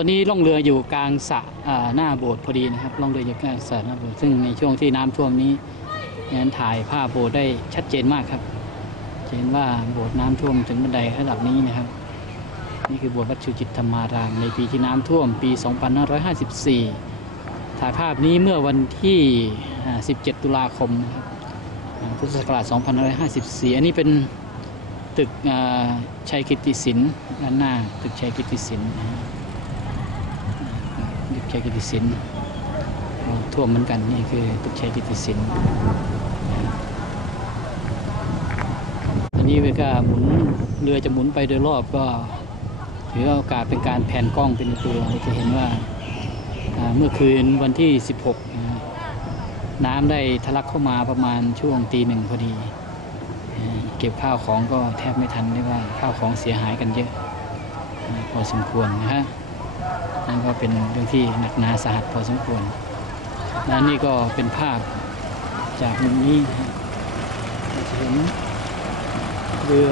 ตอนนี้ล่องเรืออยู่กลางสระหน้าโบสถ์พอดีนะครับล่องเรืออยู่กลางสระหน้าโบสถ์ซึ่งในช่วงที่น้ำท่วมนี้นั้นถ่ายภาพโบสถ์ได้ชัดเจนมากครับเห็นว่าโบสถ์น้ำท่วมถึงบันไดระดับนี้นะครับ นี่คือโบสถ์วัดชูจิตธรรมาราม ในปีที่น้ำท่วมปี 2554 ถ่ายภาพนี้เมื่อวันที่ 17 ตุลาคมนะครับพุทธศักราช 2554 อันนี้เป็นตึกชัยกิติสินด้านหน้าตึกชัยกิติสินนะฮะ ตึกชัยกิติสินท่วมเหมือนกันนี่คือตึกชัยกิติสินอันนี้เวลาหมุนเรือจะหมุนไปโดยรอบก็ถือว่าโอกาสเป็นการแผ่นกล้องเป็นตัวเราจะเห็นว่าเมื่อคืนวันที่ 16 น้ำได้ทะลักเข้ามาประมาณช่วงตีหนึ่งพอดี เก็บข้าวของก็แทบไม่ทันเรียกว่าข้าวของเสียหายกันเยอะพอสมควรนะฮะ นั่นก็เป็นเรื่องที่หนักหนาสาหัสพอสมควรและนี่ก็เป็นภาพจากมุมนี้เราจะเห็นเรือ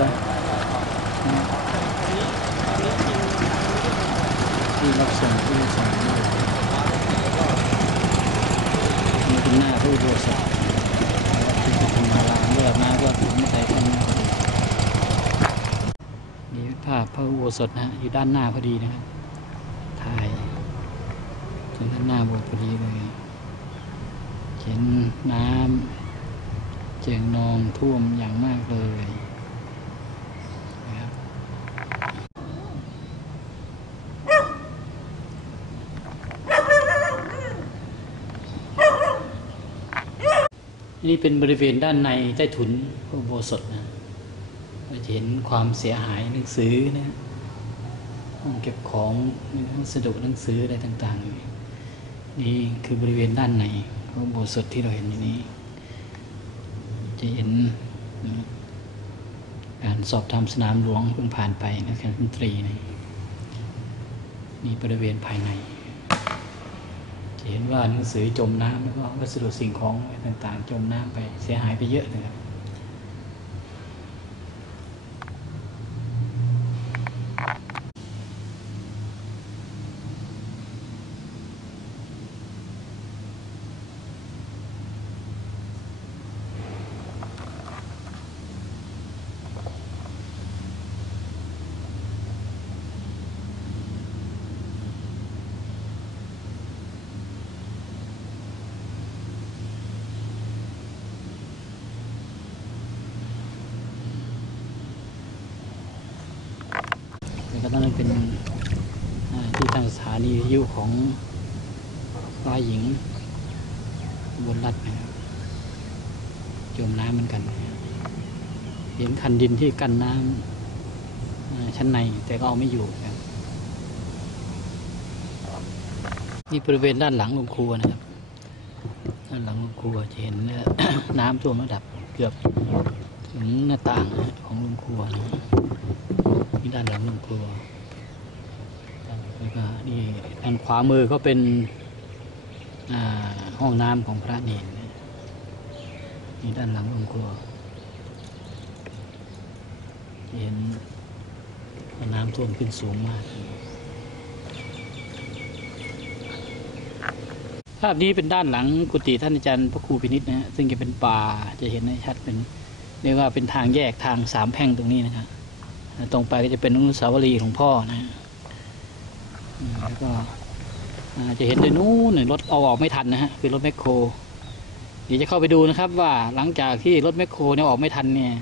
ที่รับส่งผู้โดยสารนี่เป็นหน้าผู้โดยสารที่จะทำมาลามเรือมาก็ถึงไม่ใส่กันนะนี่ภาพพระอุโบสถนะฮะอยู่ด้านหน้าพอดีนะครับ ถึงด้านหน้าโบสถ์พอดีเลย เห็นน้ำเจียงนองท่วมอย่างมากเลยนะครับนี่เป็นบริเวณด้านในใต้ถุนพระโบสถนะเราจะเห็นความเสียหายหนังสือนะห้องเก็บของวัสดุหนังสืออะไรต่างๆ นี่คือบริเวณด้านในของโบสถ์ที่เราเห็นอยู่นี้ จะเห็นการสอบทำสนามหลวงเพิ่งผ่านไปนะคณะดนตรีนี่นี่บริเวณภายใน จะเห็นว่าหนังสือจมน้ำแล้วก็วัสดุสิ่งของต่างๆ จมน้ำไปเสียหายไปเยอะนะครับ เป็นที่ตั้งสถานีวิทยุของฝ่ายหญิงบนรัฐนะครับจมน้ำเหมือนกัน เห็นคันดินที่กั้นน้ำชั้นในแต่ก็เอาไม่อยู่ครับนี่บริเวณด้านหลังโรงครัวนะครับ ด้านหลังโรงครัวจะเห็นน้ำท่วมระดับเกือบถึงหน้าต่างของโรงครัวนะี่ด้านหลังโรงครัว แล้วก็นี่ด้านขวามือก็เป็นห้องน้ำของพระเนรนะนี่ด้านหลังโรงค์ครัวเห็นน้ำท่วมขึ้นสูงมาก ภาพนี้เป็นด้านหลังกุฏิท่านอาจารย์พระครูพินิษนะฮะซึ่งจะเป็นป่าจะเห็นได้ชัดเป็นเรียกว่าเป็นทางแยกทางสามแพร่งตรงนี้นะครับตรงไปก็จะเป็นอนุสาวรีย์ของพ่อนะฮะ แล้วก็จะเห็นในนู้นรถเอาออกไม่ทันนะฮะคือรถแมคโครเดี๋ยวจะเข้าไปดูนะครับ ว่าหลังจากที่รถแมคโครเนี่ยออกไม่ทันเนี่ย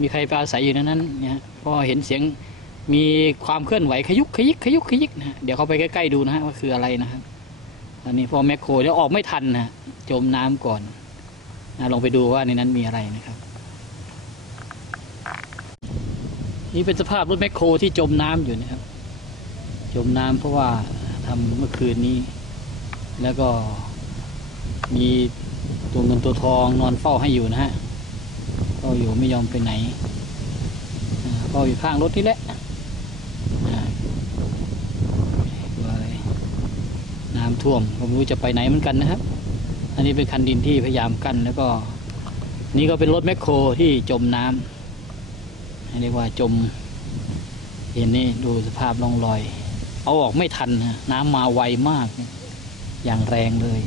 มีใครไปอาศัยอยู่ในนั้นเนี่ยพราะเห็นเสียงมีความเคลื่อนไหวขยุกขยิกขยุกขยิกนะเดี๋ยวเข้าไปใกล้ๆดูนะฮะว่าคืออะไรนะครับอันนี้พอแมคโครเนี่ยออกไม่ทันนะจมน้ำก่อนนะลองไปดูว่าในนั้นมีอะไรนะครับ นี่เป็นสภาพรถแมคโครที่จมน้ำอยู่นะครับ จมน้ำเพราะว่าทำเมื่อคืนนี้ แล้วก็มีตัวเงินตัวทองนอนเฝ้าให้อยู่นะฮะเฝ้าอยู่ไม่ยอมไปไหนอ่าเฝ้าอยู่ข้างรถนี่แหละน้ำท่วมก็ไม่รู้จะไปไหนเหมือนกันนะครับ อันนี้เป็นคันดินที่พยายามกั้นแล้วก็ นี่ก็เป็นรถแมคโครที่จมน้ำเรียกว่าจม เห็นนี่ดูสภาพร่องรอย เอาออกไม่ทันนะน้ำมาไวมาก อย่างแรงเลย